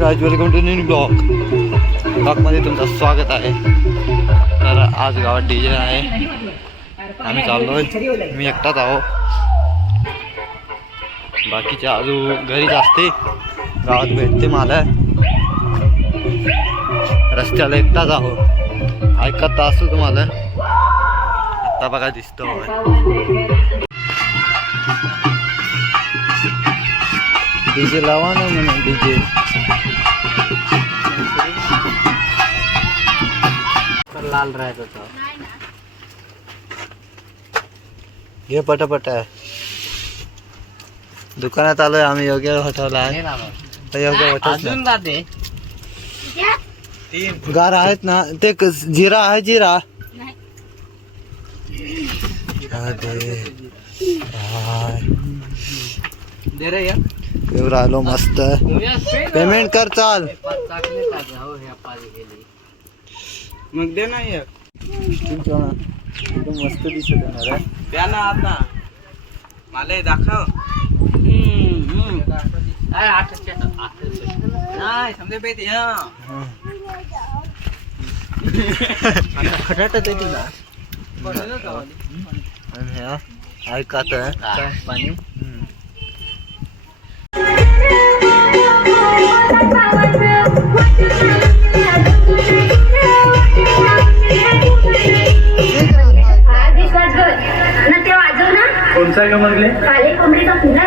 Guys welcome to new ब्लॉगमध्ये तुमचं स्वागत आहे। तर आज गावात डीजे आहे, आम्ही चाललोय, मी एकटाच आहो, बाकीचे अजून घरीच असते, गावात भेटते मला, रस्त्याला एकटाच आहो, ऐकत असतो तुम्हाला, आता बघा दिसतो डीजे लावा ना म्हणून डीजे लाल राहत होता हे पटापट दुकानात आलोय आम्ही, योग्य हटवला योग्य गार आहेत ना ते जिरा आहे, जिरा दे रे एवढं आलो मस्त, पेमेंट कर चाल मग दे ना मस्त दिसत आहे द्या ना आता मला दाखव खटाटत आहे तुला ऐकत पाणी कोणचा आहे का मगले? काले कोंबडीचा फुला